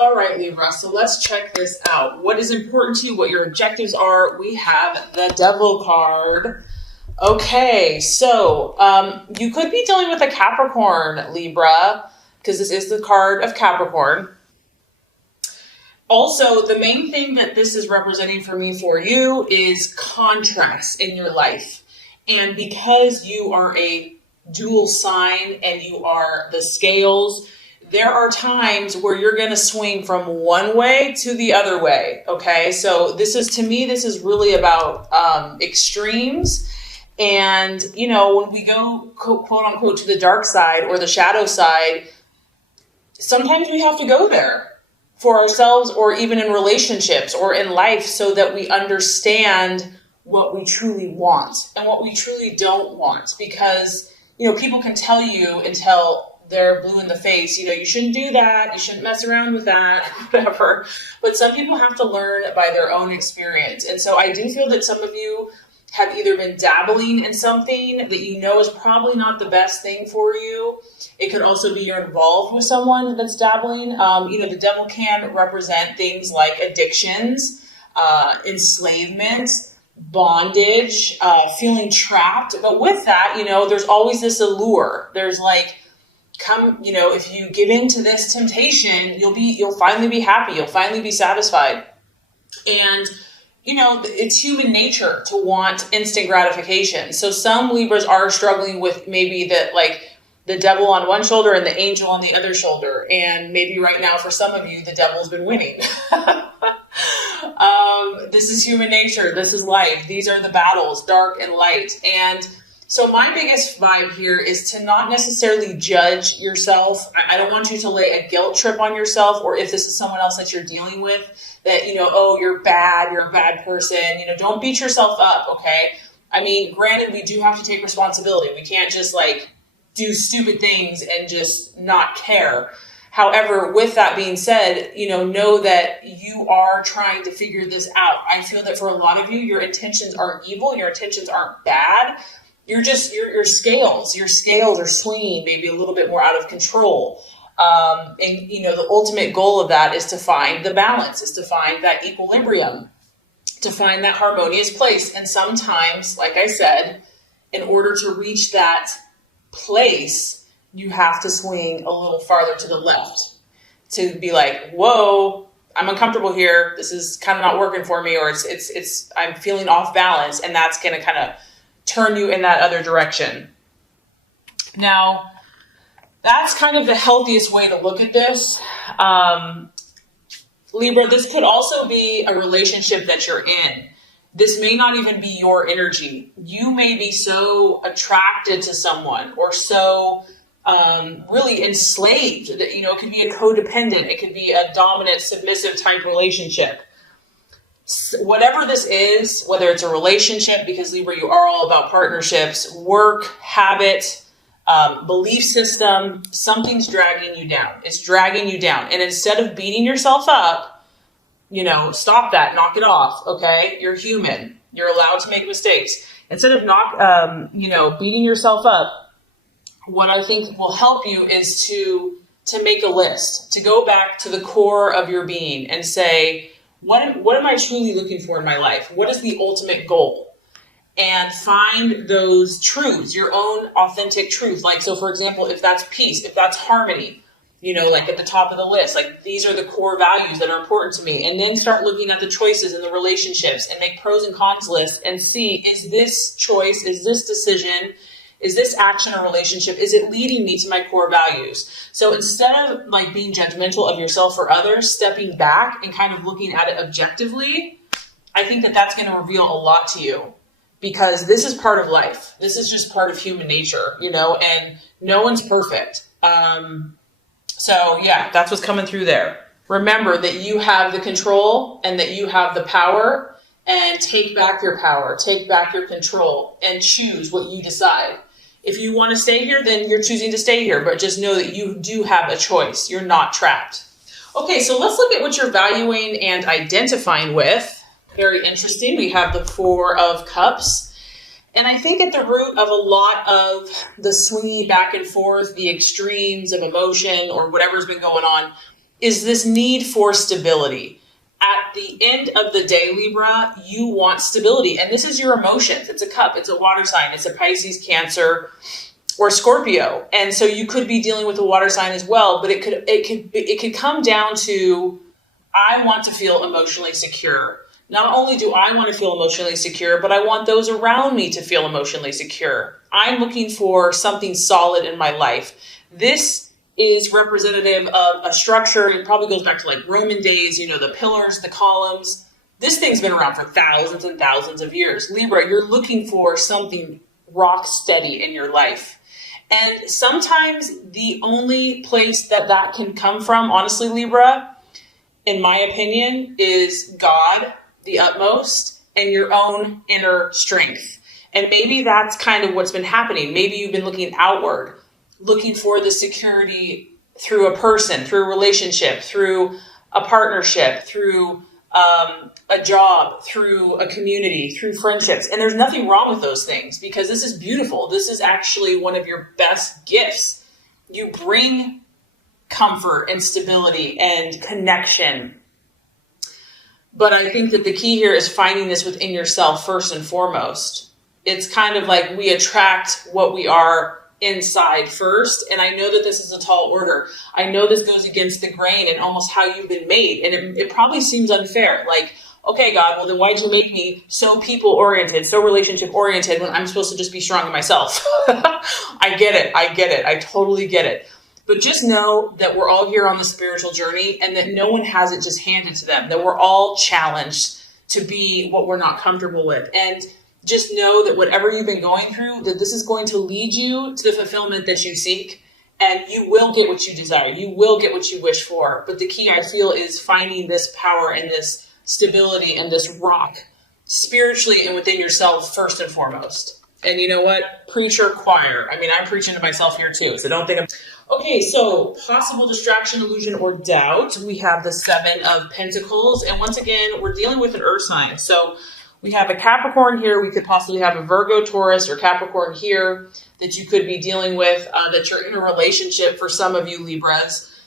All right, Libra, so let's check this out. What is important to you, what your objectives are? We have the Devil card. Okay, so you could be dealing with a Capricorn, Libra, because this is the card of Capricorn. Also, the main thing that this is representing for me for you is contrast in your life. And because you are a dual sign and you are the scales, there are times where you're going to swing from one way to the other way. Okay, so this is really about extremes. And, when we go quote unquote to the dark side or the shadow side, sometimes we have to go there for ourselves or even in relationships or in life so that we understand what we truly want and what we truly don't want. Because, people can tell you until they're blue in the face, you shouldn't do that, you shouldn't mess around with that, whatever. But some people have to learn by their own experience. And so I do feel that some of you have either been dabbling in something that is probably not the best thing for you. It could also be you're involved with someone that's dabbling. The devil can represent things like addictions, enslavement, bondage, feeling trapped. But with that, there's always this allure. There's if you give in to this temptation, you'll finally be happy. You'll finally be satisfied. And it's human nature to want instant gratification. So some Libras are struggling with maybe the devil on one shoulder and the angel on the other shoulder. And maybe right now for some of you, the devil's been winning. This is human nature. This is life. These are the battles, dark and light. And so my biggest vibe here is to not necessarily judge yourself. I don't want you to lay a guilt trip on yourself, or if this is someone else that you're dealing with, that, you're bad, you're a bad person. Don't beat yourself up, okay? I mean, granted, we do have to take responsibility. We can't just do stupid things and just not care. However, with that being said, know that you are trying to figure this out. I feel that for a lot of you, your intentions aren't evil. Your intentions aren't bad. You're just, your scales are swinging maybe a little bit more out of control. The ultimate goal of that is to find the balance, is to find that equilibrium, to find that harmonious place. And sometimes, like I said, in order to reach that place, you have to swing a little farther to the left to be like, whoa, I'm uncomfortable here. This is kind of not working for me, or I'm feeling off balance. And that's going to kind of turn you in that other direction. Now, that's kind of the healthiest way to look at this. Libra, this could also be a relationship that you're in. This may not even be your energy. You may be so attracted to someone or so really enslaved that, it could be a codependent. It could be a dominant, submissive type relationship. Whatever this is, whether it's a relationship, because Libra, you are all about partnerships, work, habit, belief system, something's dragging you down. It's dragging you down. And instead of beating yourself up, stop that, knock it off. Okay. You're human. You're allowed to make mistakes. Instead of beating yourself up, what I think will help you is to make a list, to go back to the core of your being and say, what am I truly looking for in my life? What is the ultimate goal? And find those truths, your own authentic truth. So for example, if that's peace, if that's harmony, at the top of the list, these are the core values that are important to me. And then start looking at the choices in the relationships and make pros and cons lists and see, is this choice, is this decision, is this action or relationship, is it leading me to my core values? So instead of being judgmental of yourself or others, stepping back and kind of looking at it objectively, I think that that's going to reveal a lot to you, because this is part of life. This is just part of human nature, and no one's perfect. So yeah, that's what's coming through there. Remember that you have the control and that you have the power, and take back your power, take back your control, and choose what you decide. If you want to stay here, then you're choosing to stay here, but just know that you do have a choice. You're not trapped. Okay, so let's look at what you're valuing and identifying with. Very interesting. We have the Four of Cups. And I think at the root of a lot of the swinging back and forth, the extremes of emotion or whatever's been going on, is this need for stability. At the end of the day, Libra, you want stability. And this is your emotions. It's a cup. It's a water sign. It's a Pisces, Cancer, or Scorpio. And so you could be dealing with a water sign as well, but it could come down to, I want to feel emotionally secure. Not only do I want to feel emotionally secure, but I want those around me to feel emotionally secure. I'm looking for something solid in my life. This is representative of a structure. It probably goes back to like Roman days, the pillars, the columns. This thing's been around for thousands and thousands of years. Libra, you're looking for something rock steady in your life. And sometimes the only place that can come from, honestly, Libra, in my opinion, is God, the utmost, and your own inner strength. And maybe that's kind of what's been happening. Maybe you've been looking outward, looking for the security through a person, through a relationship, through a partnership, through a job, through a community, through friendships. And there's nothing wrong with those things, because this is beautiful. This is actually one of your best gifts. You bring comfort and stability and connection. But I think that the key here is finding this within yourself first and foremost. It's kind of like we attract what we are inside first. And I know that this is a tall order. I know this goes against the grain and almost how you've been made. And it probably seems unfair. Like, okay, God, well then why'd you make me so people oriented, so relationship oriented when I'm supposed to just be strong in myself? I get it. I totally get it. But just know that we're all here on the spiritual journey, and that no one has it just handed to them, that we're all challenged to be what we're not comfortable with. And just know that whatever you've been going through, that this is going to lead you to the fulfillment that you seek, and you will get what you desire. You will get what you wish for. But the key, I feel, is finding this power and this stability and this rock spiritually and within yourself first and foremost. And you know what? Preacher, choir. I mean, I'm preaching to myself here too, so don't think I'm... Okay, so possible distraction, illusion, or doubt. We have the 7 of Pentacles. And once again, we're dealing with an earth sign. So we have a Capricorn here. We could possibly have a Virgo, Taurus, or Capricorn here that you could be dealing with, that you're in a relationship for some of you Libras.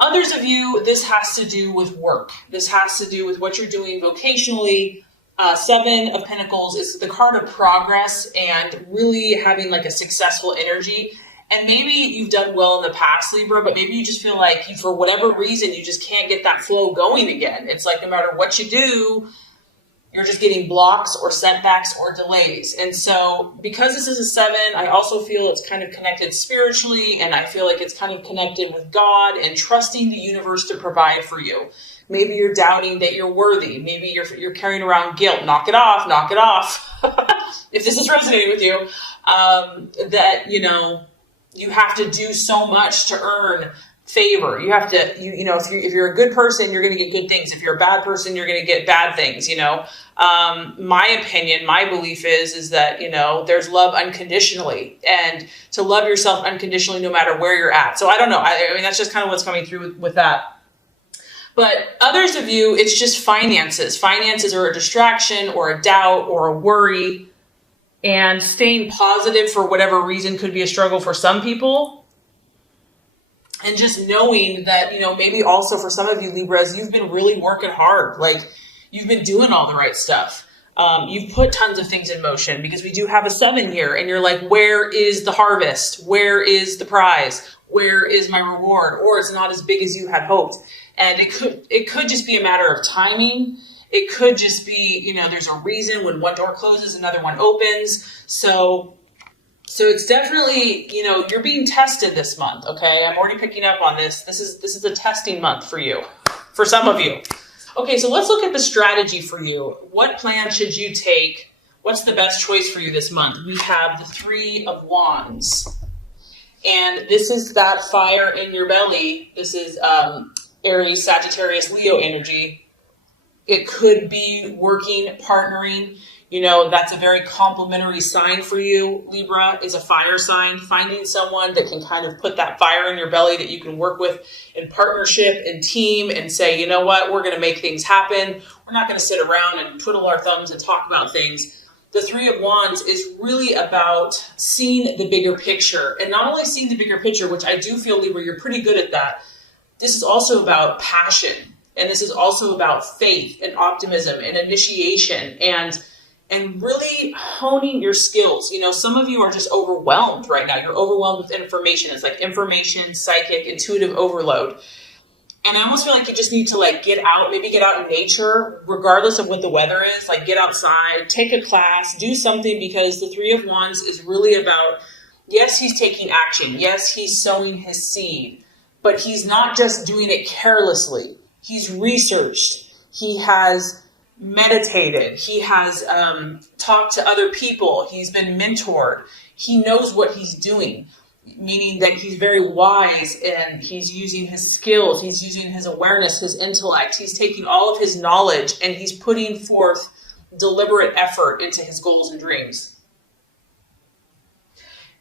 Others of you, this has to do with work. This has to do with what you're doing vocationally. 7 of Pentacles is the card of progress and really having like a successful energy. And maybe you've done well in the past, Libra, but maybe you just feel like for whatever reason, you just can't get that flow going again. It's like no matter what you do, you're just getting blocks or setbacks or delays. And so because this is a 7, I also feel it's kind of connected spiritually, and I feel like it's kind of connected with God and trusting the universe to provide for you. Maybe you're doubting that you're worthy. Maybe you're carrying around guilt. Knock it off, knock it off. If this is resonating with you, that, you have to do so much to earn favor. You have to, if you're a good person, you're going to get good things. If you're a bad person, you're going to get bad things, My opinion, my belief is that, there's love unconditionally, and to love yourself unconditionally no matter where you're at. So I don't know. I mean, that's just kind of what's coming through with that. But others of you, it's just finances. Finances are a distraction or a doubt or a worry. And staying positive for whatever reason could be a struggle for some people. And just knowing that, maybe also for some of you Libras, you've been really working hard. Like you've been doing all the right stuff. You've put tons of things in motion, because we do have a 7 here. And you're like, where is the harvest? Where is the prize? Where is my reward? Or it's not as big as you had hoped. And it could just be a matter of timing. It could just be, there's a reason when one door closes, another one opens. So it's definitely, you're being tested this month. Okay. I'm already picking up on this. This is a testing month for you, for some of you. Okay. So let's look at the strategy for you. What plan should you take? What's the best choice for you this month? We have the 3 of Wands, and this is that fire in your belly. This is, Aries, Sagittarius, Leo energy. It could be working, partnering. That's a very complementary sign for you. Libra is a fire sign. Finding someone that can kind of put that fire in your belly that you can work with in partnership and team and say, you know what, we're going to make things happen. We're not going to sit around and twiddle our thumbs and talk about things. The 3 of Wands is really about seeing the bigger picture. And not only seeing the bigger picture, which I do feel, Libra, you're pretty good at that. this is also about passion. And this is also about faith and optimism and initiation and really honing your skills. You know, some of you are just overwhelmed right now. You're overwhelmed with information. It's like information, psychic, intuitive overload. And I almost feel like you just need to like get out, maybe get out in nature, regardless of what the weather is, like get outside, take a class, do something, because the Three of Wands is really about, yes, he's taking action. Yes, he's sowing his seed, but he's not just doing it carelessly. He's researched. He has meditated. He has talked to other people. He's been mentored. He knows what he's doing, meaning that he's very wise and he's using his skills. He's using his awareness, his intellect. He's taking all of his knowledge and he's putting forth deliberate effort into his goals and dreams.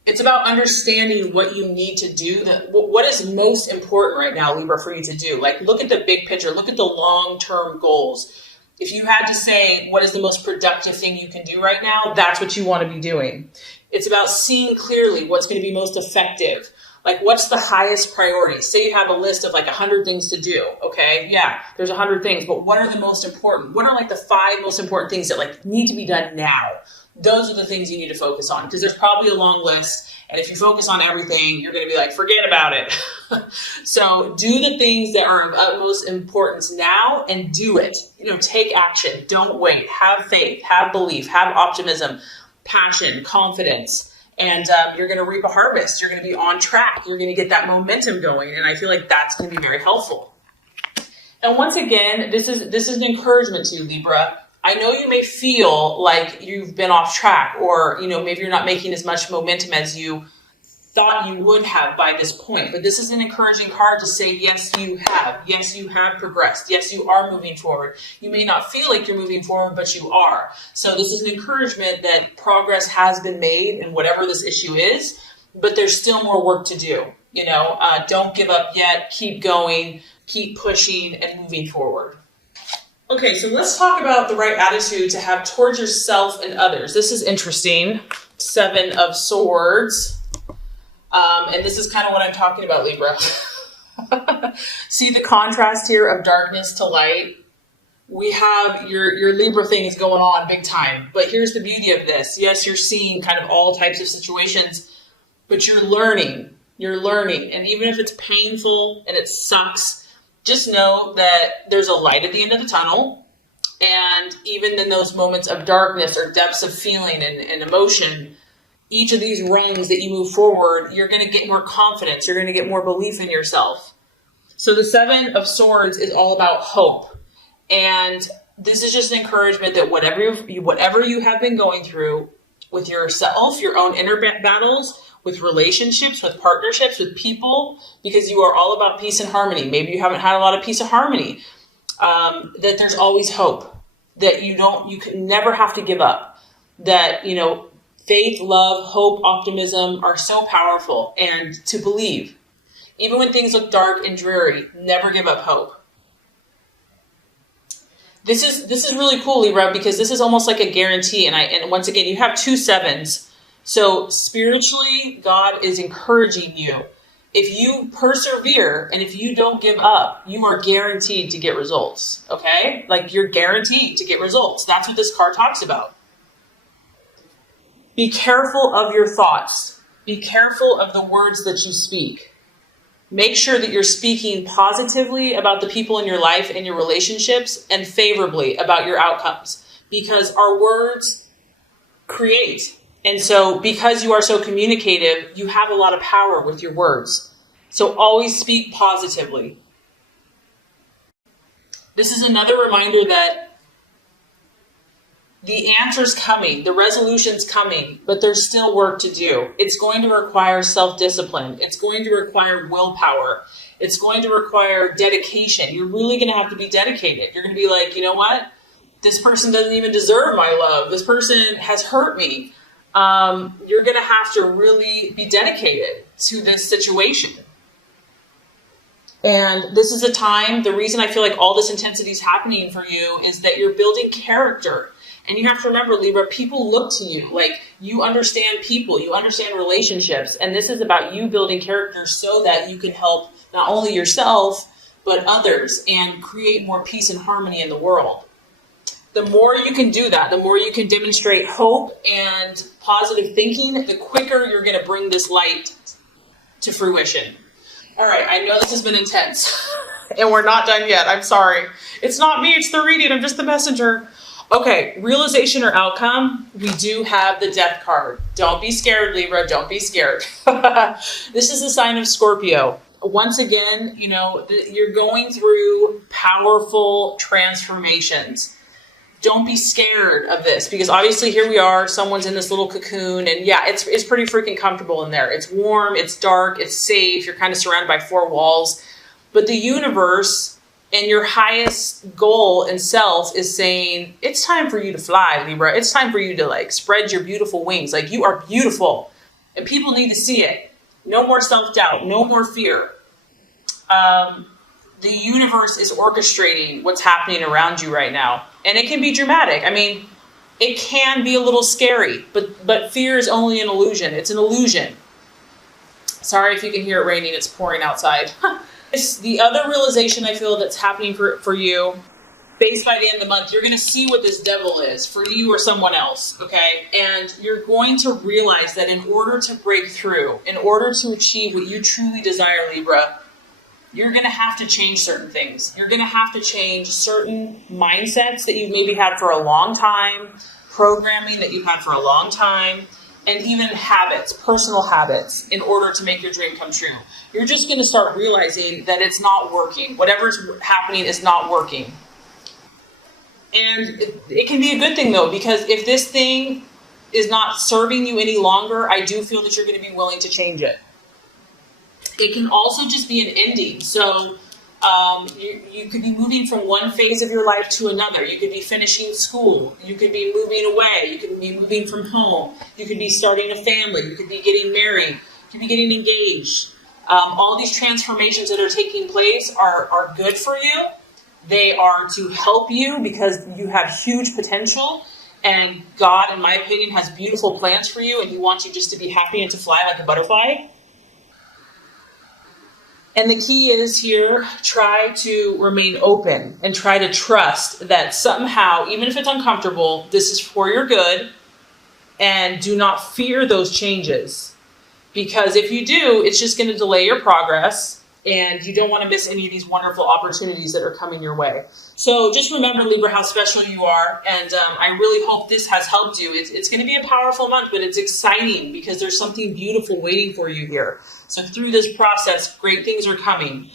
It's about understanding what you need to do, what is most important right now, Libra, for you to do. Like, look at the big picture, look at the long-term goals. If you had to say, what is the most productive thing you can do right now, that's what you want to be doing. It's about seeing clearly what's going to be most effective. Like, what's the highest priority? Say you have a list of like 100 things to do. Okay. Yeah, there's 100 things, but what are the most important? What are like the 5 most important things that like need to be done now? Those are the things you need to focus on, because there's probably a long list. And if you focus on everything, you're going to be like, forget about it. So do the things that are of utmost importance now and do it. You know, take action. Don't wait. Have faith, have belief, have optimism, passion, confidence. And you're going to reap a harvest. You're going to be on track. You're going to get that momentum going. And I feel like that's going to be very helpful. And once again, this is an encouragement to you, Libra. I know you may feel like you've been off track, or, you know, maybe you're not making as much momentum as you thought you would have by this point. But this is an encouraging card to say, yes, you have. Yes, you have progressed. Yes, you are moving forward. You may not feel like you're moving forward, but you are. So this is an encouragement that progress has been made in whatever this issue is, but there's still more work to do. You know, don't give up yet. Keep going, keep pushing and moving forward. Okay, so let's talk about the right attitude to have towards yourself and others. This is interesting. 7 of Swords. And this is kind of what I'm talking about, Libra. See the contrast here of darkness to light? We have your Libra thing is going on big time. But here's the beauty of this. Yes, you're seeing kind of all types of situations, but you're learning. You're learning. And even if it's painful and it sucks, just know that there's a light at the end of the tunnel. And even in those moments of darkness or depths of feeling and emotion, each of these rungs that you move forward, you're going to get more confidence. You're going to get more belief in yourself. So the 7 of Swords is all about hope. And this is just an encouragement that whatever you have been going through with yourself, your own inner battles, with relationships, with partnerships, with people, because you are all about peace and harmony. Maybe you haven't had a lot of peace and harmony. That there's always hope. That you can never have to give up. That, you know, faith, love, hope, optimism are so powerful. And to believe, even when things look dark and dreary, never give up hope. This is really cool, Libra, because this is almost like a guarantee. And once again, you have 2 7s. So spiritually, God is encouraging you. If you persevere and if you don't give up, you are guaranteed to get results. Okay? Like, you're guaranteed to get results. That's what this card talks about. Be careful of your thoughts. Be careful of the words that you speak. Make sure that you're speaking positively about the people in your life and your relationships, and favorably about your outcomes, because our words create. And so because you are so communicative, you have a lot of power with your words. So always speak positively. This is another reminder that the answer's coming, the resolution's coming, but there's still work to do. It's going to require self-discipline. It's going to require willpower. It's going to require dedication. You're really going to have to be dedicated. You're going to be like, you know what? This person doesn't even deserve my love. This person has hurt me. You're going to have to really be dedicated to this situation. And this is a time, the reason I feel like all this intensity is happening for you is that you're building character. And you have to remember, Libra, people look to you. Like, you understand people, you understand relationships. And this is about you building character so that you can help not only yourself, but others, and create more peace and harmony in the world. The more you can do that, the more you can demonstrate hope and positive thinking, the quicker you're going to bring this light to fruition. All right, I know this has been intense, and we're not done yet. I'm sorry. It's not me, it's the reading. I'm just the messenger. Okay, realization or outcome, we do have the death card. Don't be scared, Libra. Don't be scared. This is a sign of Scorpio. Once again, you're going through powerful transformations. Don't be scared of this, because obviously here we are, someone's in this little cocoon, and yeah, it's pretty freaking comfortable in there. It's warm, it's dark, it's safe, you're kind of surrounded by four walls. But the universe and your highest goal and self is saying, it's time for you to fly, Libra. It's time for you to spread your beautiful wings. You are beautiful, and people need to see it. No more self-doubt, no more fear. The universe is orchestrating what's happening around you right now. And it can be dramatic. I mean, it can be a little scary, but fear is only an illusion. It's an illusion. Sorry if you can hear it raining. It's pouring outside. It's the other realization I feel that's happening for you. Based by the end of the month, you're going to see what this devil is for you or someone else, okay? And you're going to realize that in order to break through, in order to achieve what you truly desire, Libra, you're going to have to change certain things. You're going to have to change certain mindsets that you've maybe had for a long time, programming that you've had for a long time, and even habits, personal habits, in order to make your dream come true. You're just going to start realizing that it's not working. Whatever's happening is not working. And it can be a good thing, though, because if this thing is not serving you any longer, I do feel that you're going to be willing to change it. It can also just be an ending. So you could be moving from one phase of your life to another. You could be finishing school. You could be moving away. You could be moving from home. You could be starting a family. You could be getting married. You could be getting engaged. All these transformations that are taking place are good for you. They are to help you because you have huge potential. And God, in my opinion, has beautiful plans for you. And He wants you just to be happy and to fly like a butterfly. And the key is here, try to remain open and try to trust that somehow, even if it's uncomfortable, this is for your good, and do not fear those changes. Because if you do, it's just going to delay your progress, and you don't want to miss any of these wonderful opportunities that are coming your way. So just remember, Libra, how special you are, and I really hope this has helped you. It's going to be a powerful month, but it's exciting because there's something beautiful waiting for you here. So through this process, great things are coming.